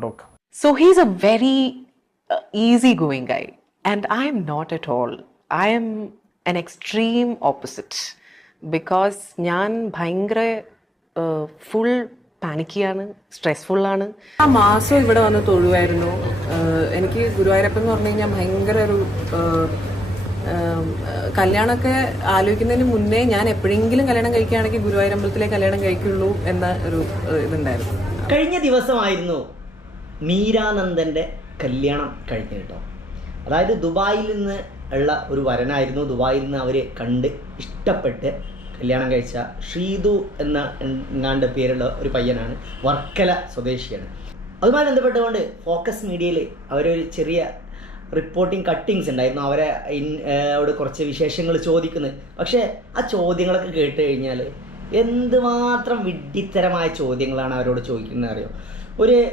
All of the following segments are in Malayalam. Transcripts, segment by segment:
Doc. So he's a very uh, easygoing guy, and I am not at all. I am an extreme opposite. Because ഞാൻ ഭയങ്കര ഫുൾ പാനിക്കിയാണ് സ്ട്രെസ്ഫുള്ളാണ് ആ മാസം ഇവിടെ വന്ന് തൊഴുവായിരുന്നു. എനിക്ക് ഗുരുവായൂരപ്പൻ എന്ന് പറഞ്ഞു കഴിഞ്ഞാൽ ഭയങ്കര ഒരു കല്യാണമൊക്കെ ആലോചിക്കുന്നതിന് മുന്നേ ഞാൻ എപ്പോഴെങ്കിലും കല്യാണം കഴിക്കുകയാണെങ്കിൽ ഗുരുവായൂരമ്പലത്തിലെ കല്യാണം കഴിക്കുള്ളൂ എന്ന ഒരു ഇതുണ്ടായിരുന്നു. കഴിഞ്ഞ ദിവസമായിരുന്നു മീരാനന്ദന്റെ കല്യാണം കഴിഞ്ഞു കേട്ടോ. അതായത് ദുബായിൽ നിന്ന് ഉള്ള ഒരു വരനായിരുന്നു. ദുബായിൽ നിന്ന് അവരെ കണ്ട് ഇഷ്ടപ്പെട്ട് കല്യാണം കഴിച്ച ഷീതു എന്ന എങ്ങാണ്ട് പേരുള്ള ഒരു പയ്യനാണ്. വർക്കല സ്വദേശിയാണ്. അതുമായി ബന്ധപ്പെട്ടുകൊണ്ട് ഫോക്കസ് മീഡിയയിൽ അവരൊരു ചെറിയ റിപ്പോർട്ടിംഗ് കട്ടിങ്സ് ഉണ്ടായിരുന്നു. അവരെ അവിടെ കുറച്ച് വിശേഷങ്ങൾ ചോദിക്കുന്നത് പക്ഷേ ആ ചോദ്യങ്ങളൊക്കെ കേട്ട് കഴിഞ്ഞാൽ എന്തുമാത്രം വിഡ്ഢിത്തരമായ ചോദ്യങ്ങളാണ് അവരോട് ചോദിക്കുന്നത് അറിയോ ഒരു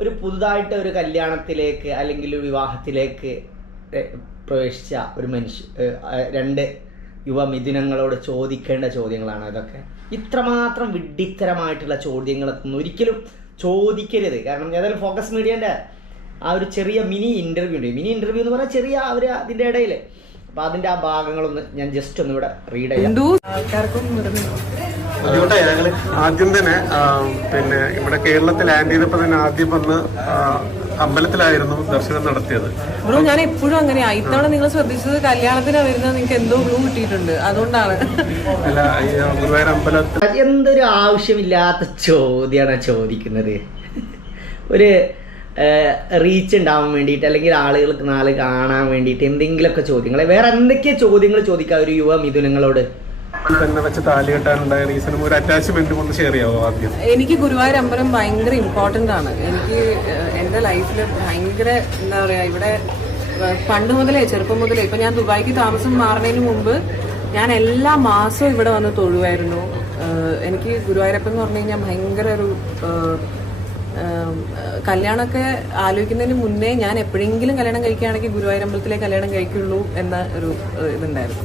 ഒരു പുതുതായിട്ട് ഒരു കല്യാണത്തിലേക്ക് അല്ലെങ്കിൽ ഒരു വിവാഹത്തിലേക്ക് പ്രവേശിച്ച ഒരു മനുഷ്യ രണ്ട് യുവമിഥുനങ്ങളോട് ചോദിക്കേണ്ട ചോദ്യങ്ങളാണ് ഇതൊക്കെ ഇത്രമാത്രം വിഡ്ഢിത്തരമായിട്ടുള്ള ചോദ്യങ്ങളൊന്നും ഒരിക്കലും ചോദിക്കരുത്. കാരണം ഏതായാലും ഫോക്കസ് മീഡിയന്റെ ആ ഒരു ചെറിയ മിനി ഇന്റർവ്യൂ ഉണ്ട്. മിനി ഇന്റർവ്യൂ എന്ന് പറഞ്ഞാൽ ചെറിയ അവർ അതിന്റെ ഇടയിൽ അപ്പം അതിന്റെ ആ ഭാഗങ്ങളൊന്ന് ഞാൻ ജസ്റ്റ് ഒന്നിവിടെ റീഡ് ചെയ്യാം. ഹിന്ദു ആൾക്കാർക്കും ഞങ്ങൾ ആദ്യം തന്നെ പിന്നെ ഇവിടെ കേരളത്തിൽ ലാൻഡ് ചെയ്തപ്പോൾ തന്നെ ആദ്യം വന്ന് അമ്പലത്തിലായിരുന്നു ദർശനം നടത്തിയത്. ബ്രോ ഞാൻ എപ്പോഴും അങ്ങനെയാ ഇത്തവണ നിങ്ങൾ ശ്രദ്ധിച്ചത് കല്യാണത്തിന് വരുന്നത് നിങ്ങൾക്ക് എന്തോ ബ്ലൂ കിട്ടിയിട്ടുണ്ട്. അതുകൊണ്ടാണ്. അല്ല ഈ ഗുരുവായൂർ അമ്പലത്തിൽ എന്തൊരു ആവശ്യമില്ലാത്ത ചോദ്യമാണ് ചോദിക്കുന്നത്. ഒരു റീച്ച് ഉണ്ടാവാൻ വേണ്ടിയിട്ട് അല്ലെങ്കിൽ ആളുകൾക്ക് നാളെ കാണാൻ വേണ്ടിയിട്ട് എന്തെങ്കിലുമൊക്കെ ചോദ്യങ്ങൾ വേറെ എന്തൊക്കെ ചോദ്യങ്ങൾ ചോദിക്കാം ഒരു യുവ മിഥുനങ്ങളോട്? തന്നെ വെച്ച് താലി കെട്ടാനുണ്ടായ റീസണും ഒരു അറ്റാച്ച്മെന്റ് കൊണ്ട് ഷെയർ ചെയ്യാവോ ആദ്യം? എനിക്ക് ഗുരുവായൂർ അമ്പലം ഭയങ്കര ഇമ്പോർട്ടന്റ് ആണ്. എനിക്ക് എന്റെ ലൈഫിൽ ഭയങ്കര എന്താ പറയാ ഇവിടെ പണ്ട് മുതലേ ചെറുപ്പം മുതലേ ഇപ്പൊ ഞാൻ ദുബായിക്ക് താമസം മാറുന്നതിന് മുമ്പ് ഞാൻ എല്ലാ മാസവും ഇവിടെ വന്ന് തൊഴുവായിരുന്നു. എനിക്ക് ഗുരുവായൂരപ്പൻ എന്ന് പറഞ്ഞു കഴിഞ്ഞാൽ ഭയങ്കര ഒരു കല്യാണമൊക്കെ ആലോചിക്കുന്നതിന് മുന്നേ ഞാൻ എപ്പോഴെങ്കിലും കല്യാണം കഴിക്കുകയാണെങ്കിൽ ഗുരുവായൂരമ്പലത്തിലെ കല്യാണം കഴിക്കുള്ളൂ എന്ന ഒരു ഇതുണ്ടായിരുന്നു.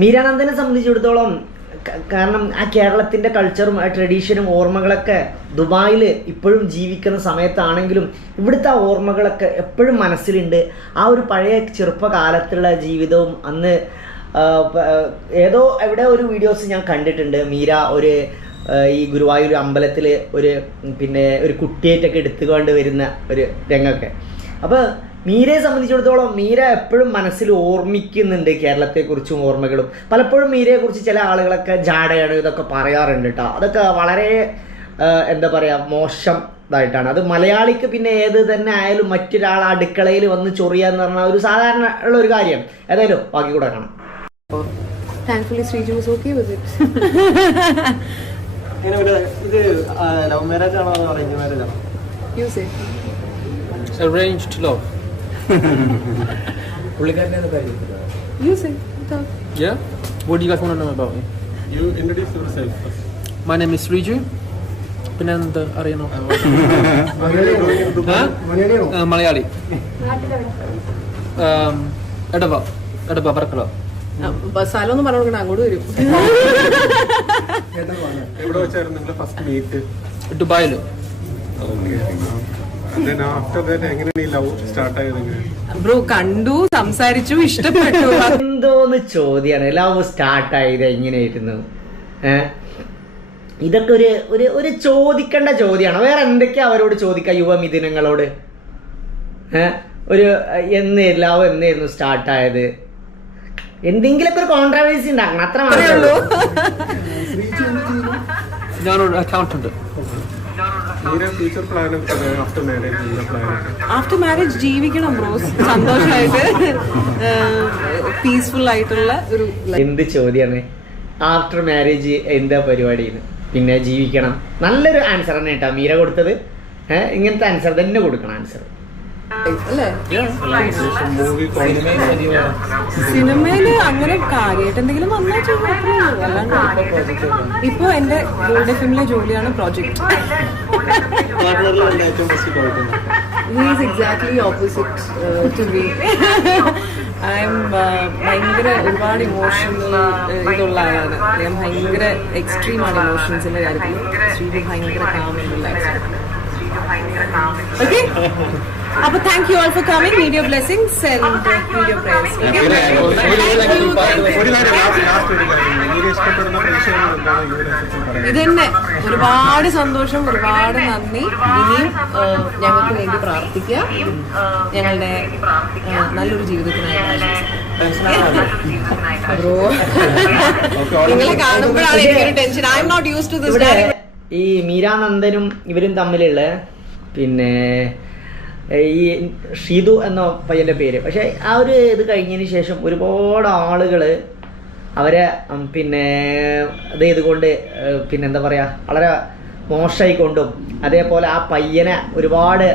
മീരാനന്ദനെ സംബന്ധിച്ചിടത്തോളം കാരണം ആ കേരളത്തിന്റെ കൾച്ചറും ട്രഡീഷനും ഓർമ്മകളൊക്കെ ദുബായിൽ ഇപ്പോഴും ജീവിക്കുന്ന സമയത്താണെങ്കിലും ഇവിടുത്തെ ആ ഓർമ്മകളൊക്കെ എപ്പോഴും മനസ്സിലുണ്ട്. ആ ഒരു പഴയ ചെറുപ്പകാലത്തുള്ള ജീവിതവും അന്ന് ഏതോ എവിടെ ഒരു വീഡിയോസ് ഞാൻ കണ്ടിട്ടുണ്ട്. മീര ഒരു ഈ ഗുരുവായൂർ അമ്പലത്തിൽ ഒരു പിന്നെ ഒരു കുട്ടിയേറ്റൊക്കെ എടുത്തുകൊണ്ട് വരുന്ന ഒരു രംഗമൊക്കെ. അപ്പോൾ മീരയെ സംബന്ധിച്ചിടത്തോളം മീര എപ്പോഴും മനസ്സിൽ ഓർമ്മിക്കുന്നുണ്ട് കേരളത്തെക്കുറിച്ചും ഓർമ്മകളും. പലപ്പോഴും മീരയെക്കുറിച്ച് ചില ആളുകളൊക്കെ ജാടയാണ് ഇതൊക്കെ പറയാറുണ്ട് കേട്ടോ അതൊക്കെ വളരെ എന്താ പറയുക മോശം ഇതായിട്ടാണ്. അത് മലയാളിക്ക് പിന്നെ ഏത് തന്നെ ആയാലും മറ്റൊരാൾ അടുക്കളയിൽ വന്ന് ചൊറിയാന്ന് പറഞ്ഞാൽ ഒരു സാധാരണ ഉള്ള ഒരു കാര്യം. ഏതായാലും ബാക്കി കൂടെ കാണാം. Thankfully Sreeju was okay with it ഇത് ലവ് മാരേജ് ആണോ അറേഞ്ച് മാരേജ് ആണോ? You say arranged love. You Talk. Yeah? What do you guys want to know about me? You introduce yourself My name is Riju. പിന്നെ എന്ത് അറിയണോ മലയാളി Um, എടവ എടവ വർക്കല സ്ഥലം ഒന്ന് പറഞ്ഞു അങ്ങോട്ട് വരും. എവിടെ സ്റ്റാർട്ട് ആയത്? ബ്രോ കണ്ടു സംസാരിച്ചു ഇഷ്ടപ്പെട്ടു. എന്തോന്ന് ചോദ്യമാണ് ലവ് സ്റ്റാർട്ടായത് എങ്ങനെയായിരുന്നു? ഏ? ഇതൊക്കെ ഒരു ഒരു ഒരു ചോദിക്കേണ്ട ചോദ്യമാണ് വേറെ എന്തൊക്കെയാ അവരോട് ചോദിക്കുക യുവമിഥുനങ്ങളോട് ഏ? ഒരു എന്ന് ലവ് എന്നായിരുന്നു സ്റ്റാർട്ടായത് എന്തെങ്കിലും ഒരു കോൺട്രവേഴ്സി ഉണ്ടാക്കണം അത്ര മാത്രമേ ഉള്ളൂ. ഞാനൊരു അക്കൗണ്ട് പ്ലാൻ ആഫ്റ്റർ മാരേജ് ജീവിക്കണം റോസ് സന്തോഷമായിട്ട്. പീസ്ഫുൾ ആയിട്ടുള്ള ഒരു എന്ത് ചോദ്യമാണ് ആഫ്റ്റർ മാരേജ് എന്താ പരിപാടി പിന്നെ ജീവിക്കണം. നല്ലൊരു ആൻസർ തന്നെ കേട്ടോ മീര കൊടുത്തത്. ഏഹ് ഇങ്ങനത്തെ ആൻസർ തന്നെ കൊടുക്കണം ആൻസർ സിനിമയിൽ അങ്ങനെ കാര്യമായിട്ട് എന്തെങ്കിലും വന്നാൽ. അല്ലാണ്ട് ഇപ്പൊ എന്റെ ഗോൾഡ് ഫിലിമിലെ ജോലിയാണ് project is exactly opposite to He I uh, uh, ഭയങ്കര ഒരുപാട് ഇമോഷണൽ ഇതുള്ള ആളാണ്. ഞാൻ ഭയങ്കര എക്സ്ട്രീം ആണ് ഇമോഷൻസിന്റെ കാര്യത്തിൽ ശ്രീജു ഭയങ്കര കാം ഓക്കെ? അപ്പൊ thank you all for coming video blessing blessings and ഇത് തന്നെ ഒരുപാട് സന്തോഷം ഒരുപാട് നന്ദി. ഇനിയും ഞങ്ങൾക്ക് വേണ്ടി പ്രാർത്ഥിക്കുക. ഞങ്ങളുടെ നല്ലൊരു ജീവിതത്തിനായിട്ട് ബ്രോ നിങ്ങളെ കാണുമ്പോഴാണ് എനിക്കൊരു tension I am not use to this ഈ മീരാനന്ദനും ഇവരും തമ്മിലുള്ള പിന്നെ ഈ ഷീതു എന്ന പയ്യന്റെ പേര്. പക്ഷേ ആ ഒരു ഇത് കഴിഞ്ഞതിന് ശേഷം ഒരുപാട് ആളുകൾ അവരെ പിന്നെ ഇത് ചെയ്തുകൊണ്ട് പിന്നെ എന്താ പറയുക വളരെ മോശമായിക്കൊണ്ടും അതേപോലെ ആ പയ്യനെ ഒരുപാട്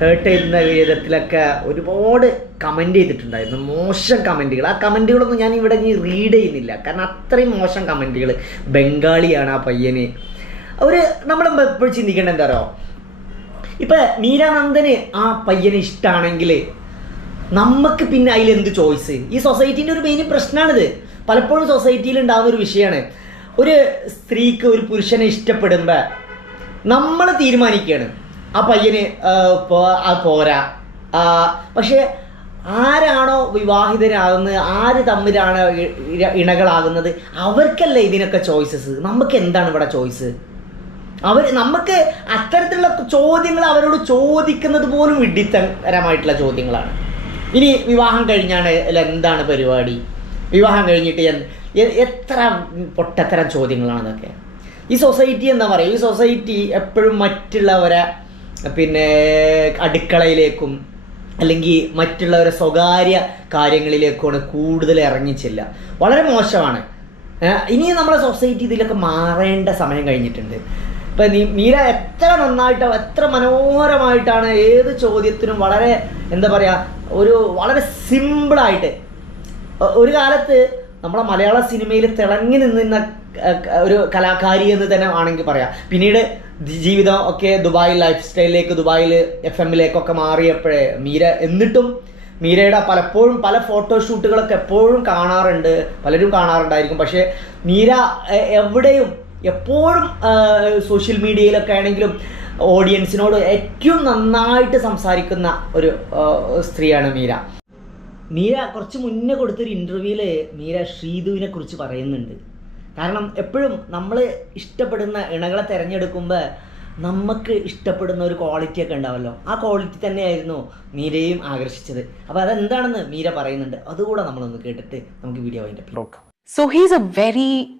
ഹേർട്ട് ചെയ്യുന്ന വിധത്തിലൊക്കെ ഒരുപാട് കമന്റ് ചെയ്തിട്ടുണ്ടായിരുന്നു. മോശം കമന്റുകൾ ആ കമന്റുകളൊന്നും ഞാൻ ഇവിടെ ഇനി റീഡ് ചെയ്യുന്നില്ല. കാരണം അത്രയും മോശം കമന്റുകൾ ബംഗാളിയാണ് ആ പയ്യന്. അവർ നമ്മൾ എപ്പോഴും ചിന്തിക്കേണ്ടത് എന്താ പറയുക ഇപ്പം മീരാനന്ദന് ആ പയ്യനെ ഇഷ്ടമാണെങ്കിൽ നമുക്ക് പിന്നെ അതിൽ എന്ത് ചോയ്സ് ഈ സൊസൈറ്റീന്റെ ഒരു മെയിൻ പ്രശ്നമാണിത് പലപ്പോഴും സൊസൈറ്റിയിൽ ഉണ്ടാകുന്ന ഒരു വിഷയമാണ് ഒരു സ്ത്രീക്ക് ഒരു പുരുഷനെ ഇഷ്ടപ്പെടുമ്പോൾ നമ്മൾ തീരുമാനിക്കുകയാണ് ആ പയ്യന് ആ, പോരാ. പക്ഷേ ആരാണോ വിവാഹിതരാകുന്നത് ആര് തമ്മിലാണ് ഇണകളാകുന്നത് അവർക്കല്ലേ ഇതിനൊക്കെ ചോയ്സസ് നമുക്ക് എന്താണ് ഇവിടെ ചോയ്സ് അവർ നമുക്ക് അത്തരത്തിലുള്ള ചോദ്യങ്ങൾ അവരോട് ചോദിക്കുന്നത് പോലും വിഡിത്തരമായിട്ടുള്ള ചോദ്യങ്ങളാണ്. ഇനി വിവാഹം കഴിഞ്ഞാണ് എന്താണ് പരിപാടി? വിവാഹം കഴിഞ്ഞിട്ട് എത്ര പൊട്ടത്തരം ചോദ്യങ്ങളാണ് ഇതൊക്കെ ഈ സൊസൈറ്റി എന്താ പറയുക? ഈ സൊസൈറ്റി എപ്പോഴും മറ്റുള്ളവരെ പിന്നെ അടുക്കളയിലേക്കും അല്ലെങ്കിൽ മറ്റുള്ളവരെ സ്വകാര്യ കാര്യങ്ങളിലേക്കാണ് കൂടുതൽ ഇറങ്ങിച്ചില്ല വളരെ മോശമാണ്. ഇനി നമ്മളെ സൊസൈറ്റി ഇതിലൊക്കെ മാറേണ്ട സമയം കഴിഞ്ഞിട്ടുണ്ട്. ഇപ്പം നീ മീര എത്ര നന്നായിട്ട് എത്ര മനോഹരമായിട്ടാണ് ഏത് ചോദ്യത്തിനും വളരെ എന്താ പറയുക ഒരു വളരെ സിമ്പിളായിട്ട്. ഒരു കാലത്ത് നമ്മളെ മലയാള സിനിമയിൽ തിളങ്ങി നിന്നിരുന്ന ഒരു കലാകാരി എന്ന് തന്നെ ആണെങ്കിൽ പറയാം. പിന്നീട് ജീവിതം ഒക്കെ ദുബായ് ലൈഫ് സ്റ്റൈലിലേക്ക് ദുബായിൽ എഫ് എമ്മിലേക്കൊക്കെ മാറിയപ്പോഴേ മീര എന്നിട്ടും മീരയുടെ പലപ്പോഴും പല ഫോട്ടോഷൂട്ടുകളൊക്കെ എപ്പോഴും കാണാറുണ്ട് പലരും കാണാറുണ്ടായിരിക്കും. പക്ഷേ മീര എവിടെയും എപ്പോഴും സോഷ്യൽ മീഡിയയിലൊക്കെ ആണെങ്കിലും ഓഡിയൻസിനോട് ഏറ്റവും നന്നായിട്ട് സംസാരിക്കുന്ന ഒരു സ്ത്രീയാണ് മീര. മീര കുറച്ച് മുന്നേ കൊടുത്തൊരു ഇന്റർവ്യൂവിൽ മീര ശ്രീധുവിനെ കുറിച്ച് പറയുന്നുണ്ട്. കാരണം എപ്പോഴും നമ്മൾ ഇഷ്ടപ്പെടുന്ന ഇണകളെ തിരഞ്ഞെടുക്കുമ്പോൾ നമുക്ക് ഇഷ്ടപ്പെടുന്ന ഒരു ക്വാളിറ്റി ഒക്കെ ഉണ്ടാവല്ലോ. ആ ക്വാളിറ്റി തന്നെയായിരുന്നു മീരയും ആകർഷിച്ചത്. അപ്പോൾ അതെന്താണെന്ന് മീര പറയുന്നുണ്ട്. അതുകൂടെ നമ്മളൊന്ന് കേട്ടിട്ട് നമുക്ക് വീഡിയോ അതിന്റെ so he's a uh,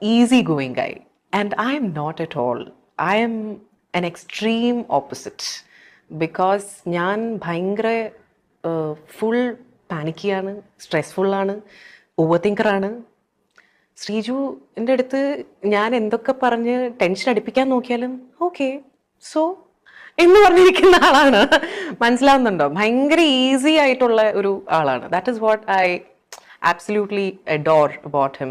easygoing guy, and I am not at all. I am an extreme opposite. Because ഞാൻ ഭയങ്കര ഫുൾ പാനിക്കിയാണ് സ്ട്രെസ്ഫുള്ളാണ് ഓവർ തിങ്കറാണ് ശ്രീജുവിന്റെ അടുത്ത് ഞാൻ എന്തൊക്കെ പറഞ്ഞ് ടെൻഷൻ അടിപ്പിക്കാൻ നോക്കിയാലും ഓക്കെ സോ എന്ന് പറഞ്ഞിരിക്കുന്ന ആളാണ്. മനസ്സിലാവുന്നുണ്ടോ? ഭയങ്കര ഈസി ആയിട്ടുള്ള ഒരു ആളാണ്. That is what I absolutely adore about him.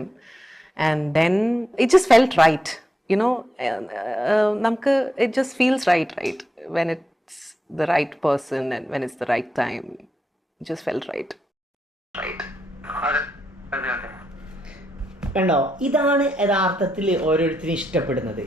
And then it just felt right, you know. Uh, uh, നമുക്ക് it just feels right right when it's the right person and when it's the right time just just felt right. കണ്ടോ? ഇതാണ് യഥാർത്ഥത്തിൽ ഓരോരുത്തരും ഇഷ്ടപ്പെടുന്നത്.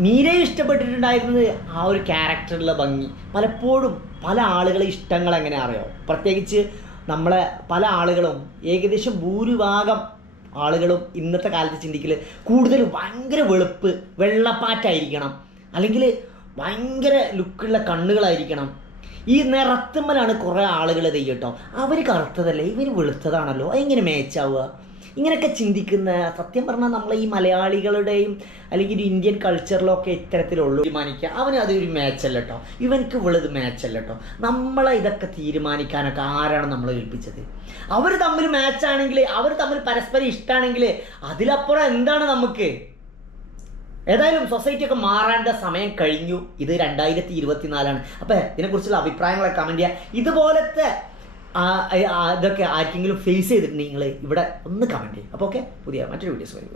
നീരെ ഇഷ്ടപ്പെട്ടിട്ടുണ്ടായിരുന്നത് ആ ഒരു ക്യാരക്ടറിലെ ഭംഗി. പലപ്പോഴും പല ആളുകളെ ഇഷ്ടങ്ങൾ എങ്ങനെ അറിയോ? പ്രത്യേകിച്ച് നമ്മളെ പല ആളുകളും ഏകദേശം ഭൂരിഭാഗം ആളുകളും ഇന്നത്തെ കാലത്ത് ചിന്തിക്കൽ കൂടുതൽ ഭയങ്കര വെളുപ്പ് വെള്ളപ്പാറ്റായിരിക്കണം. അല്ലെങ്കിൽ ഭയങ്കര ലുക്കുള്ള കണ്ണുകളായിരിക്കണം. ഈ നിറത്തുമ്മലാണ് കുറേ ആളുകൾ ചെയ്യട്ടോ അവർ കറുത്തതല്ലേ ഇവർ വെളുത്തതാണല്ലോ? എങ്ങനെ മേച്ചാവുക ഇങ്ങനെയൊക്കെ ചിന്തിക്കുന്ന സത്യം പറഞ്ഞാൽ നമ്മളെ ഈ മലയാളികളുടെയും അല്ലെങ്കിൽ ഇന്ത്യൻ കൾച്ചറിലൊക്കെ ഇത്തരത്തിലുള്ളൂ തീരുമാനിക്കുക. അവന് അതൊരു മാച്ചല്ല കേട്ടോ ഇവനക്ക് വെളുത് മാച്ചല്ല കേട്ടോ നമ്മളെ ഇതൊക്കെ തീരുമാനിക്കാനൊക്കെ ആരാണ് നമ്മളെ ഏൽപ്പിച്ചത്? അവർ തമ്മിൽ മാച്ചാണെങ്കിൽ അവർ തമ്മിൽ പരസ്പരം ഇഷ്ടമാണെങ്കിൽ അതിലപ്പുറം എന്താണ് നമുക്ക്? ഏതായാലും സൊസൈറ്റി ഒക്കെ മാറേണ്ട സമയം കഴിഞ്ഞു. ഇത് രണ്ടായിരത്തി ഇരുപത്തിനാലാണ്. അപ്പം ഇതിനെക്കുറിച്ചുള്ള അഭിപ്രായങ്ങളൊക്കെ കമന്റ് ചെയ്യുക ഇതുപോലത്തെ ഇതൊക്കെ ആർക്കെങ്കിലും ഫേസ് ചെയ്തിട്ടുണ്ടെങ്കിൽ നിങ്ങൾ ഇവിടെ ഒന്ന് കമന്റ് ചെയ്യും. അപ്പോൾ ഓക്കെ പുതിയ മറ്റൊരു വീഡിയോസ് വരും.